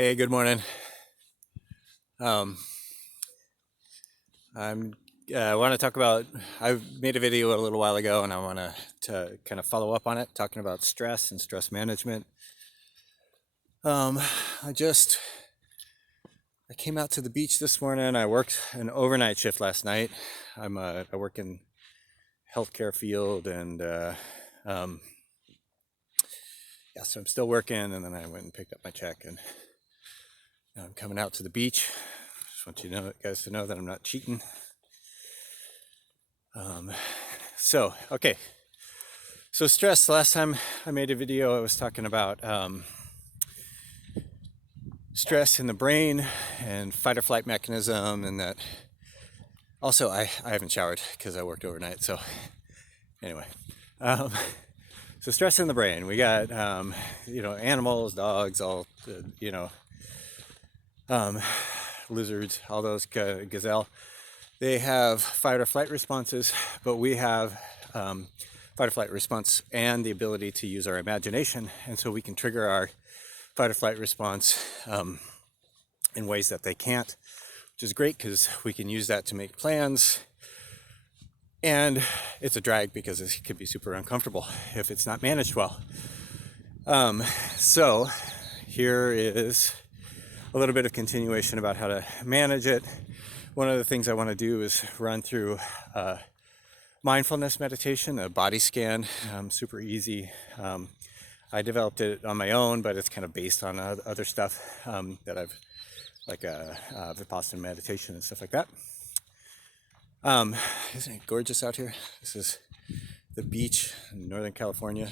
Hey, good morning. Um, I want to talk about. I made a video a little while ago, and I want to kind of follow up on it, talking about stress and stress management. Um, I just I came out to the beach this morning. I worked an overnight shift last night. I work in healthcare field, and um, yeah, so I'm still working. And then I went and picked up my check, and now I'm coming out to the beach. Just want you guys to know that I'm not cheating. Um, okay. So stress. The last time I made a video, I was talking about stress in the brain and fight or flight mechanism, and that. Also, I haven't showered because I worked overnight. So anyway, um, so stress in the brain. We got animals, dogs, all um, lizards, all those gazelle. They have fight or flight responses, but we have fight or flight response and the ability to use our imagination, and so we can trigger our fight or flight response in ways that they can't, which is great because we can use that to make plans. And it's a drag because it could be super uncomfortable if it's not managed well. So here is a little bit of continuation about how to manage it. One of the things I want to do is run through mindfulness meditation, a body scan, super easy. I developed it on my own, but it's kind of based on other stuff that I've, like Vipassana meditation and stuff like that. Isn't it gorgeous out here? This is the beach in Northern California,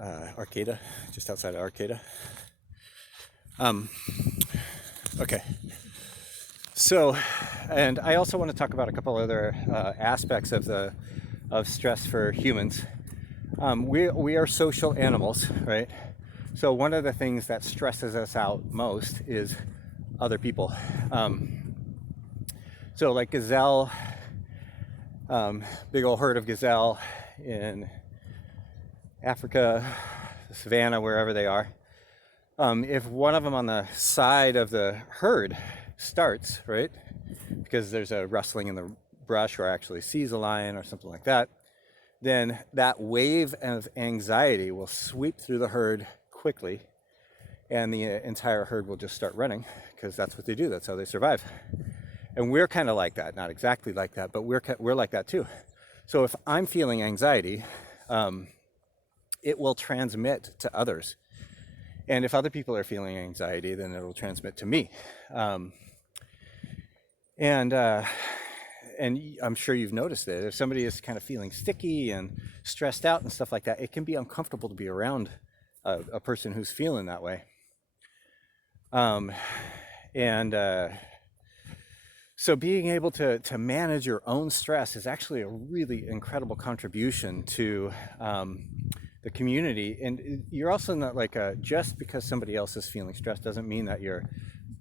Arcata, just outside of Arcata. Okay. So, and I also want to talk about a couple other aspects of stress for humans. We are social animals, right? So one of the things that stresses us out most is other people. So like gazelle, big old herd of gazelle in Africa, savannah, wherever they are. If one of them on the side of the herd starts, right, because there's a rustling in the brush or actually sees a lion or something like that, then that wave of anxiety will sweep through the herd quickly, and the entire herd will just start running because that's what they do. That's how they survive. And we're kind of like that, not exactly like that, but we're like that too. So if I'm feeling anxiety, it will transmit to others. And if other people are feeling anxiety, then it will transmit to me. And I'm sure you've noticed that if somebody is kind of feeling sticky and stressed out and stuff like that, it can be uncomfortable to be around a person who's feeling that way. So being able to manage your own stress is actually a really incredible contribution to the community. And you're also not like just because somebody else is feeling stressed doesn't mean that you're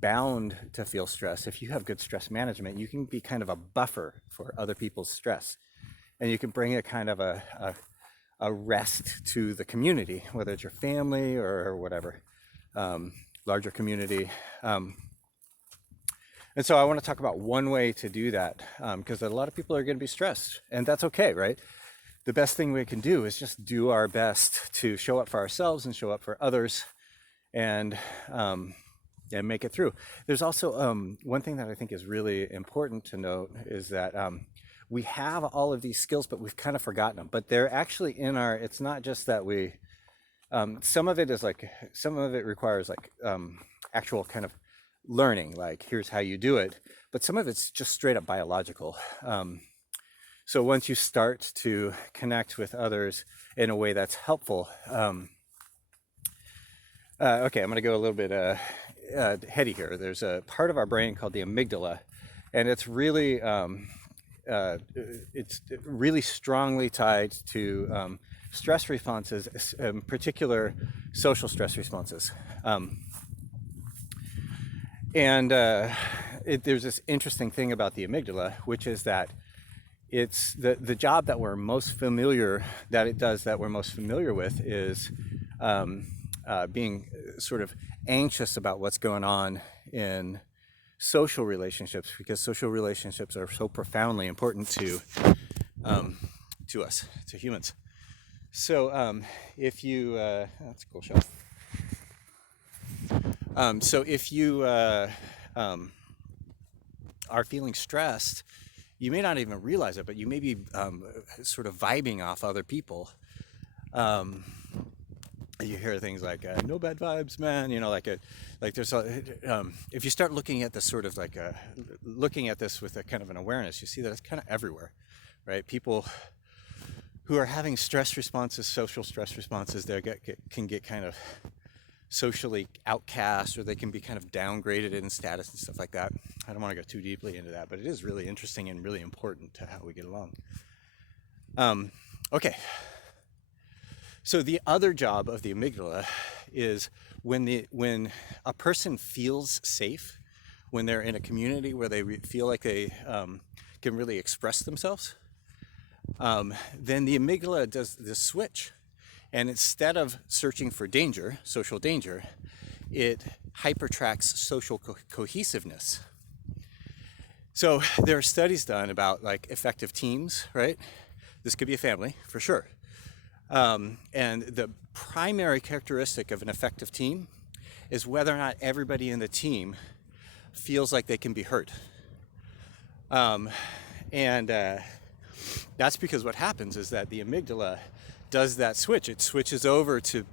bound to feel stress. If you have good stress management, you can be kind of a buffer for other people's stress, and you can bring a kind of a rest to the community, whether it's your family or whatever, larger community. And so I want to talk about one way to do that, because a lot of people are going to be stressed, and that's okay, right? The best thing we can do is just do our best to show up for ourselves and show up for others, and make it through. There's also one thing that I think is really important to note is that we have all of these skills, but we've kind of forgotten them. But they're actually in our. It's not just that we. Some of it requires like actual kind of learning, like here's how you do it, but some of it's just straight up biological. So once you start to connect with others in a way that's helpful, okay, I'm going to go a little bit heady here. There's a part of our brain called the amygdala, and it's really strongly tied to stress responses, in particular social stress responses. There's this interesting thing about the amygdala, which is that it's the job that we're most familiar with is being sort of anxious about what's going on in social relationships, because social relationships are so profoundly important to us, to humans. So if you that's a cool shot. So if you are feeling stressed, you may not even realize it, but you may be sort of vibing off other people. You hear things like "no bad vibes, man." You know, like there's if you start looking at this sort of like looking at this with a kind of an awareness, you see that it's kind of everywhere, right? People who are having stress responses, social stress responses, they can get kind of socially outcast, or they can be kind of downgraded in status and stuff like that. I don't want to go too deeply into that, but it is really interesting and really important to how we get along. Okay. So the other job of the amygdala is when a person feels safe, when they're in a community where they feel like they can really express themselves, then the amygdala does this switch. And instead of searching for danger, social danger, it hypertracks social cohesiveness. So there are studies done about like effective teams, right? This could be a family, for sure. And the primary characteristic of an effective team is whether or not everybody in the team feels like they can be heard. That's because what happens is that the amygdala does that switch. It switches over to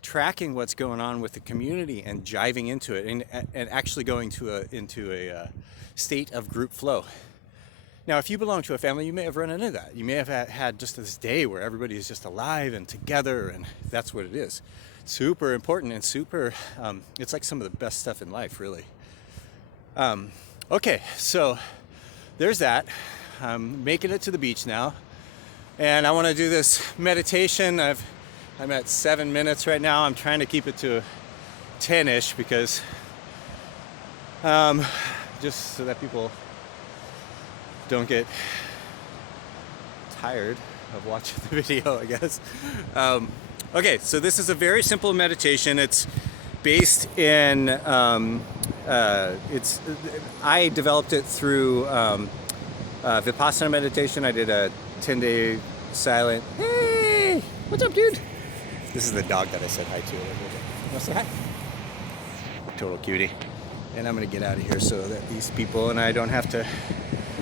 tracking what's going on with the community and jiving into it, and actually going into a state of group flow. Now, if you belong to a family, you may have run into that. You may have had just this day where everybody is just alive and together, and that's what it is. Super important and super, it's like some of the best stuff in life, really. Okay, so there's that. I'm making it to the beach now, and I want to do this meditation. I'm at 7 minutes right now. I'm trying to keep it to 10-ish because just so that people don't get tired of watching the video, I guess. Okay, so this is a very simple meditation. It's based in I developed it through Vipassana meditation. I did a 10-day silent. Hey, what's up, dude? This is the dog that I said hi to. You want to say hi? Total cutie. And I'm gonna get out of here so that these people and I don't have to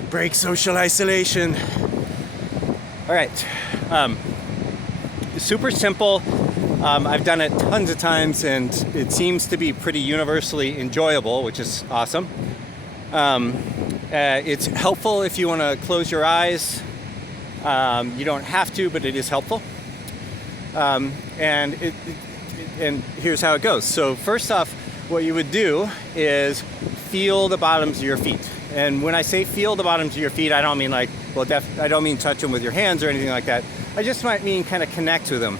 break social isolation. All right. Super simple. I've done it tons of times, and it seems to be pretty universally enjoyable, which is awesome. It's helpful if you want to close your eyes. You don't have to, but it is helpful. And here's how it goes. So first off, what you would do is feel the bottoms of your feet. And when I say feel the bottoms of your feet, I don't mean I don't mean touch them with your hands or anything like that. I just might mean kind of connect with them.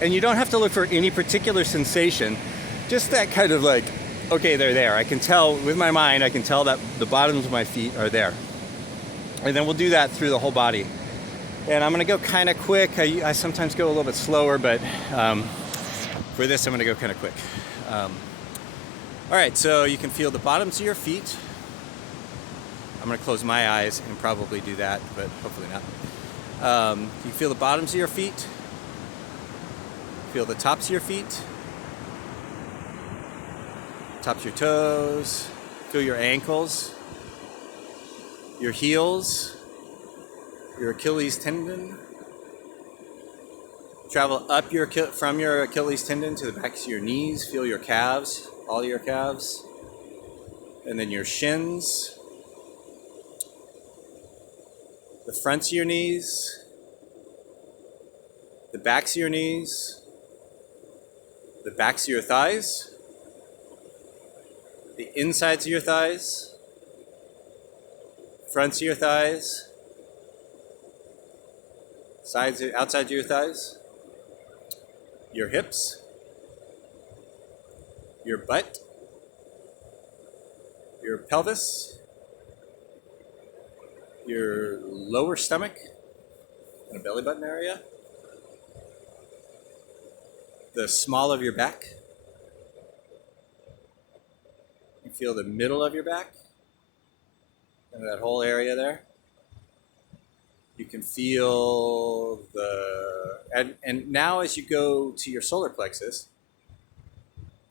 And you don't have to look for any particular sensation, just that kind of like, okay, they're there. I can tell with my mind, I can tell that the bottoms of my feet are there. And then we'll do that through the whole body. And I'm gonna go kind of quick. I sometimes go a little bit slower, but for this, I'm gonna go kind of quick. All right, so you can feel the bottoms of your feet. I'm gonna close my eyes and probably do that, but hopefully not. You can feel the bottoms of your feet. Feel the tops of your feet. Tops of your toes. Feel your ankles. Your heels. Your Achilles tendon. Travel up from your Achilles tendon to the backs of your knees. Feel your calves, all your calves. And then your shins. The fronts of your knees. The backs of your knees. The backs of your thighs. The insides of your thighs. Fronts of your thighs. Outside of your thighs. Your hips. Your butt. Your pelvis. Your lower stomach and belly button area. the small of your back. You feel the middle of your back and that whole area there. You can feel and now as you go to your solar plexus,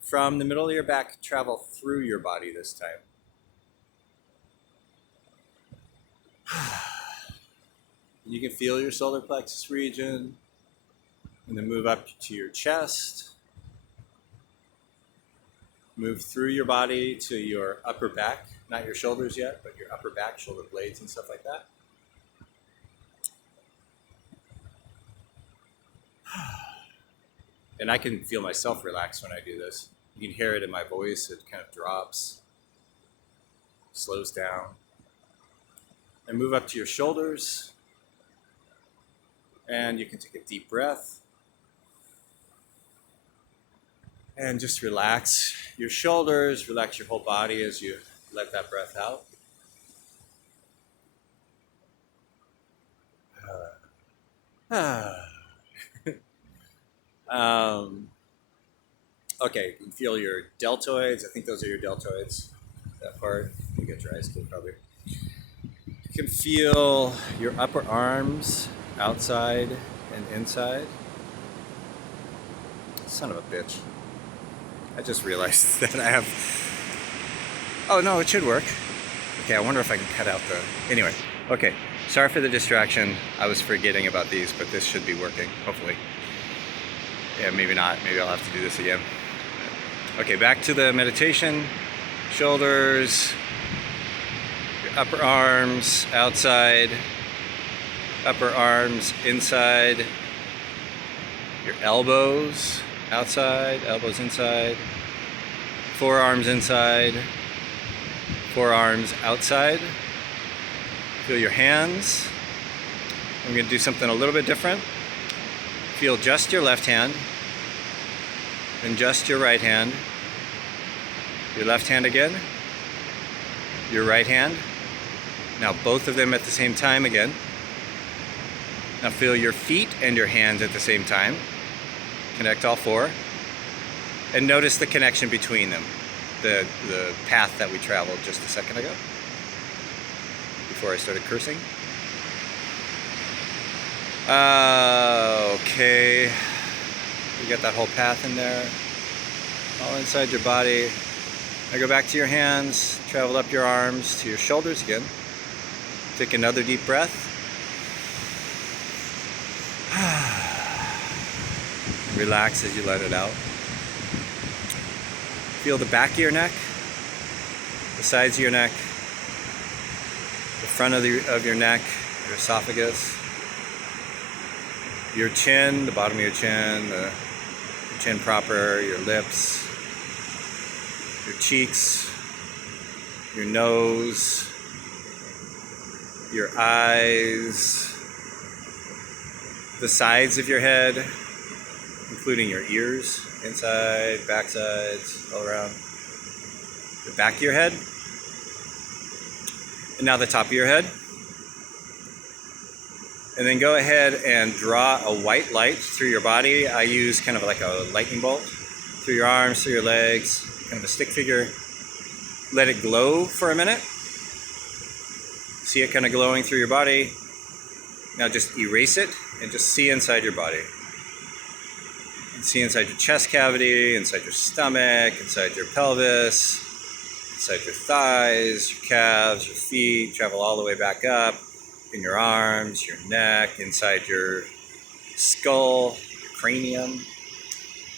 from the middle of your back, travel through your body this time. You can feel your solar plexus region, and then move up to your chest. Move through your body to your upper back, not your shoulders yet, but your upper back, shoulder blades and stuff like that. And I can feel myself relax when I do this. You can hear it in my voice. It kind of drops, slows down. And move up to your shoulders. And you can take a deep breath. And just relax your shoulders, relax your whole body as you let that breath out. Okay, you can feel your deltoids. I think those are your deltoids, that part. You get your eyes closed probably. You can feel your upper arms outside and inside. Son of a bitch. I just realized that I have... Oh no, it should work. Okay, I wonder if I can cut out the... Anyway, okay. Sorry for the distraction. I was forgetting about these, but this should be working, hopefully. Yeah, maybe not. Maybe I'll have to do this again. Okay, back to the meditation. Shoulders, your upper arms outside, upper arms inside, your elbows outside, elbows inside, forearms inside, forearms outside. Feel your hands. I'm going to do something a little bit different. Feel just your left hand, then just your right hand, your left hand again, your right hand. Now both of them at the same time again. Now feel your feet and your hands at the same time. Connect all four. And notice the connection between them, the path that we traveled just a second ago, before I started cursing. Okay, you got that whole path in there, all inside your body. Now go back to your hands, travel up your arms to your shoulders again. Take another deep breath. Relax as you let it out. Feel the back of your neck, the sides of your neck, the front of your neck, your esophagus, your chin, the bottom of your chin, your chin proper, your lips, your cheeks, your nose, your eyes, the sides of your head, including your ears, inside, back sides, all around, the back of your head, and now the top of your head. And then go ahead and draw a white light through your body. I use kind of like a lightning bolt through your arms, through your legs, kind of a stick figure. Let it glow for a minute. See it kind of glowing through your body. Now just erase it and just see inside your body. You can see inside your chest cavity, inside your stomach, inside your pelvis, inside your thighs, your calves, your feet, travel all the way back up. In your arms, your neck, inside your skull, your cranium.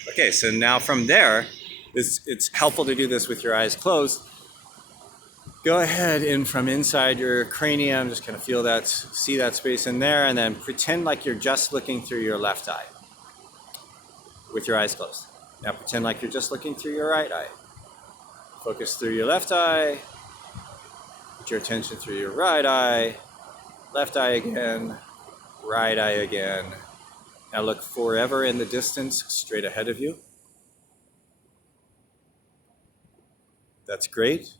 Okay, so now from there, it's helpful to do this with your eyes closed. Go ahead and from inside your cranium, just kind of feel that, see that space in there, and then pretend like you're just looking through your left eye with your eyes closed. Now pretend like you're just looking through your right eye. Focus through your left eye, put your attention through your right eye, left eye again, right eye again. Now look forever in the distance, straight ahead of you. That's great.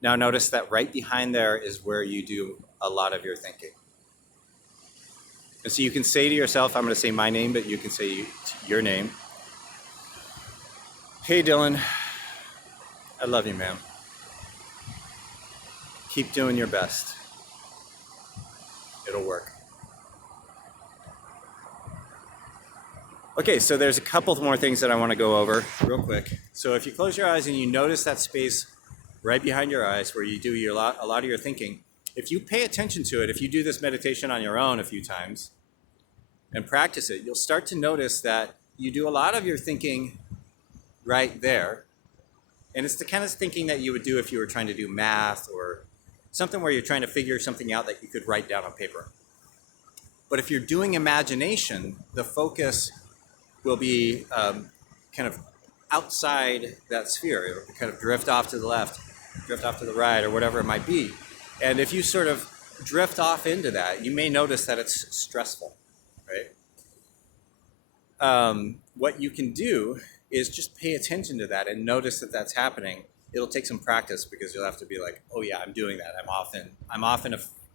Now notice that right behind there is where you do a lot of your thinking. And so you can say to yourself, I'm going to say my name, but you can say your name. Hey Dylan, I love you, man. Keep doing your best. It'll work. Okay, so there's a couple more things that I want to go over real quick. So if you close your eyes and you notice that space right behind your eyes where you do a lot of your thinking, if you pay attention to it, if you do this meditation on your own a few times and practice it, you'll start to notice that you do a lot of your thinking right there. And it's the kind of thinking that you would do if you were trying to do math or something where you're trying to figure something out that you could write down on paper. But if you're doing imagination, the focus will be kind of outside that sphere. It'll kind of drift off to the left, drift off to the right, or whatever it might be. And if you sort of drift off into that, you may notice that it's stressful, right? What you can do is just pay attention to that and notice that that's happening. It'll take some practice because you'll have to be like, oh yeah, I'm doing that. I'm often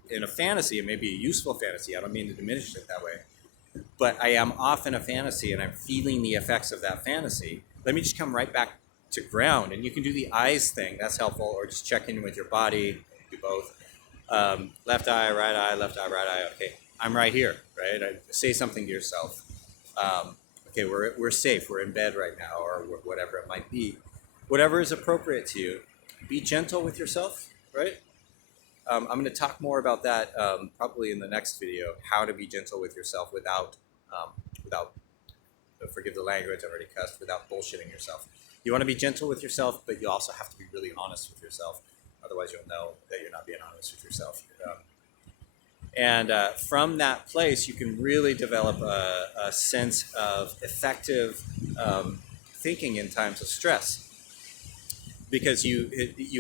in a fantasy. It may be a useful fantasy. I don't mean to diminish it that way. But I am off in a fantasy and I'm feeling the effects of that fantasy. Let me just come right back to ground. And you can do the eyes thing. That's helpful. Or just check in with your body. Do both. Left eye, right eye, left eye, right eye. Okay, I'm right here, right? Say something to yourself. Okay, we're safe. We're in bed right now, or whatever it might be. Whatever is appropriate to you. Be gentle with yourself, right? I'm going to talk more about that probably in the next video, how to be gentle with yourself without, forgive the language, I've already cussed, without bullshitting yourself. You want to be gentle with yourself, but you also have to be really honest with yourself. Otherwise, you'll know that you're not being honest with yourself. And from that place, you can really develop a sense of effective thinking in times of stress. Because you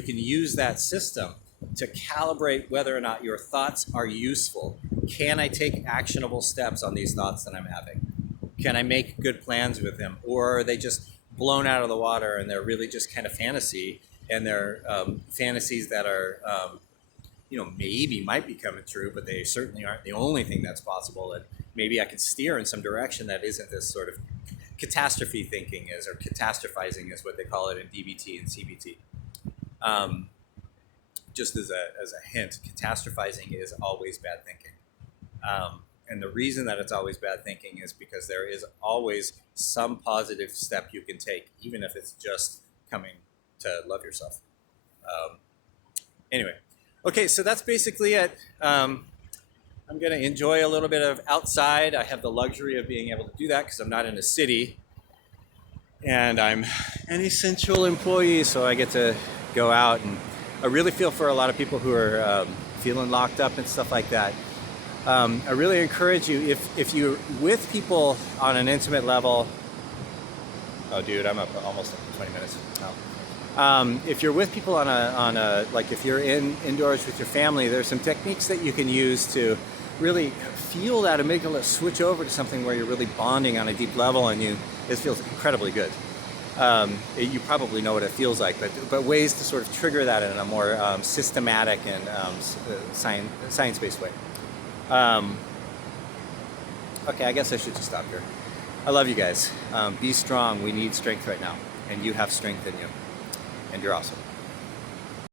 can use that system to calibrate whether or not your thoughts are useful. Can I take actionable steps on these thoughts that I'm having? Can I make good plans with them? Or are they just blown out of the water and they're really just kind of fantasy, and they're fantasies that are, maybe might be coming true, but they certainly aren't the only thing that's possible. And maybe I could steer in some direction that isn't this sort of catastrophe thinking is, or catastrophizing is what they call it in DBT and CBT. Just as a hint, catastrophizing is always bad thinking. And the reason that it's always bad thinking is because there is always some positive step you can take, even if it's just coming to love yourself. Anyway, okay, so that's basically it. I'm going to enjoy a little bit of outside. I have the luxury of being able to do that because I'm not in a city. And I'm an essential employee, so I get to go out. And I really feel for a lot of people who are feeling locked up and stuff like that. I really encourage you, if you're with people on an intimate level. Oh, dude, I'm up almost 20 minutes. Oh. If you're with people on a like if you're indoors with your family, there's some techniques that you can use to really feel that amygdala switch over to something where you're really bonding on a deep level, and it feels incredibly good. You probably know what it feels like, but ways to sort of trigger that in a more systematic and science-based way. Okay, I guess I should just stop here. I love you guys. Be strong. We need strength right now, and you have strength in you, and you're awesome.